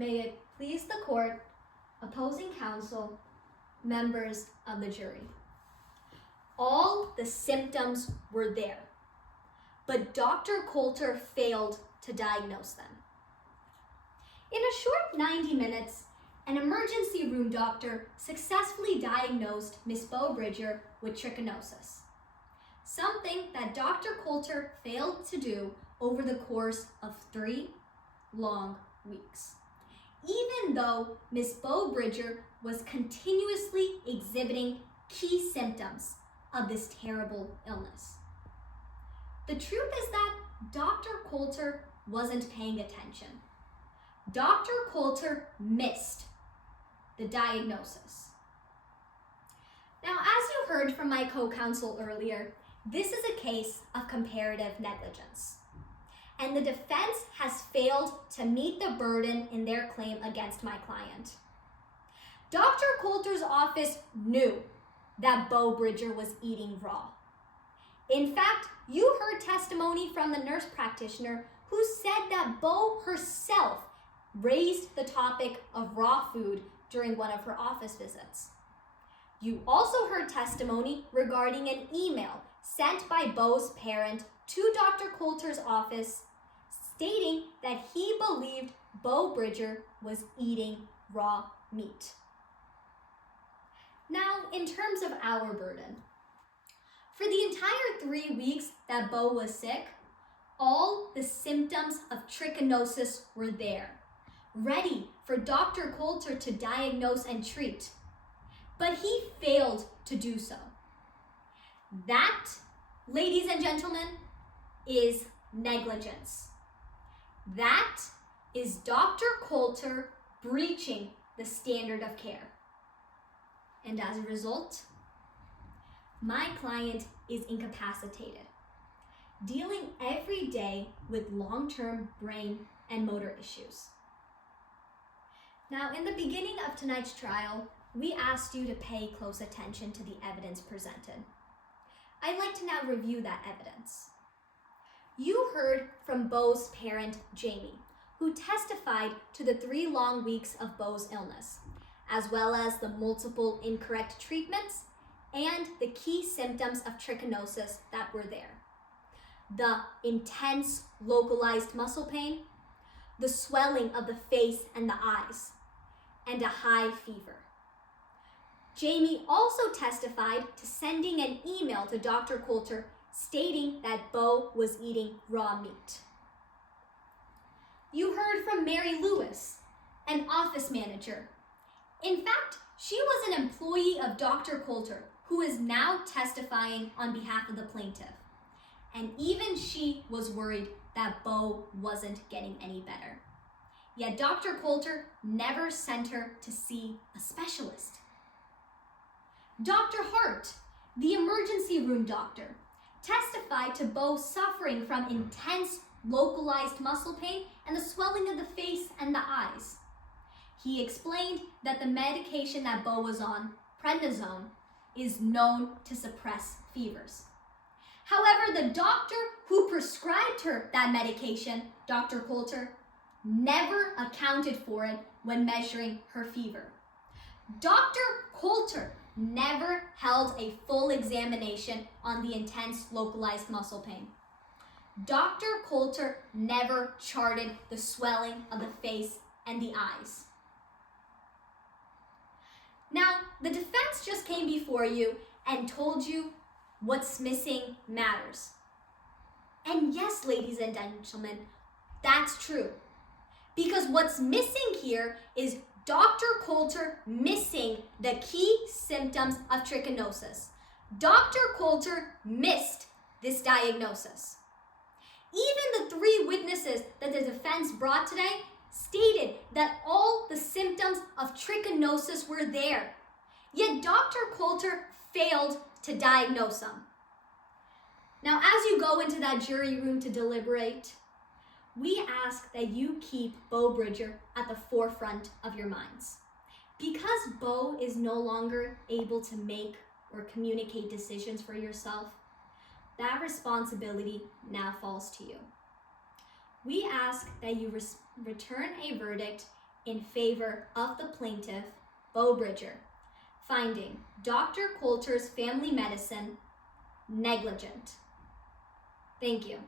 May it please the court, opposing counsel, members of the jury. All the symptoms were there, but Dr. Coulter failed to diagnose them. In a short 90 minutes, an emergency room doctor successfully diagnosed Miss Bowbridger with trichinosis, something that Dr. Coulter failed to do over the course of 3 long weeks, even though Miss Bowbridger was continuously exhibiting key symptoms of this terrible illness. The truth is that Dr. Coulter wasn't paying attention. Dr. Coulter missed the diagnosis. Now, as you heard from my co-counsel earlier, this is a case of comparative negligence, and the defense has failed to meet the burden in their claim against my client. Dr. Coulter's office knew that Bowbridger was eating raw. In fact, you heard testimony from the nurse practitioner who said that Bow herself raised the topic of raw food during one of her office visits. You also heard testimony regarding an email sent by Bow's parent to Dr. Coulter's office stating that he believed Bowbridger was eating raw meat. Now, in terms of our burden, for the entire 3 weeks that Bow was sick, all the symptoms of trichinosis were there, ready for Dr. Coulter to diagnose and treat, but he failed to do so. That, ladies and gentlemen, is negligence. That is Dr. Coulter breaching the standard of care. And as a result, my client is incapacitated, dealing every day with long-term brain and motor issues. Now, in the beginning of tonight's trial, we asked you to pay close attention to the evidence presented. I'd like to now review that evidence. You heard from Bow's parent, Jamie, who testified to the 3 long weeks of Bow's illness, as well as the multiple incorrect treatments and the key symptoms of trichinosis that were there. The intense localized muscle pain, the swelling of the face and the eyes, and a high fever. Jamie also testified to sending an email to Dr. Coulter stating that Bow was eating raw meat. You heard from Mary Lewis, an office manager. In fact, she was an employee of Dr. Coulter, who is now testifying on behalf of the plaintiff. And even she was worried that Bow wasn't getting any better. Yet Dr. Coulter never sent her to see a specialist. Dr. Hart, the emergency room doctor, testified to Bow suffering from intense localized muscle pain and the swelling of the face and the eyes. He explained that the medication that Bow was on, prednisone, is known to suppress fevers. However, the doctor who prescribed her that medication, Dr. Coulter, never accounted for it when measuring her fever. Dr. Coulter never held a full examination on the intense localized muscle pain. Dr. Coulter never charted the swelling of the face and the eyes. Now, the defense just came before you and told you what's missing matters. And yes, ladies and gentlemen, that's true. Because what's missing here is Dr. Coulter missing the key symptoms of trichinosis. Dr. Coulter missed this diagnosis. Even the 3 witnesses that the defense brought today stated that all the symptoms of trichinosis were there. Yet Dr. Coulter failed to diagnose them. Now, as you go into that jury room to deliberate, we ask that you keep Bowbridger at the forefront of your minds. Because Bow is no longer able to make or communicate decisions for yourself, that responsibility now falls to you. We ask that you return a verdict in favor of the plaintiff, Beau Bridger, finding Dr. Coulter's family medicine negligent. Thank you.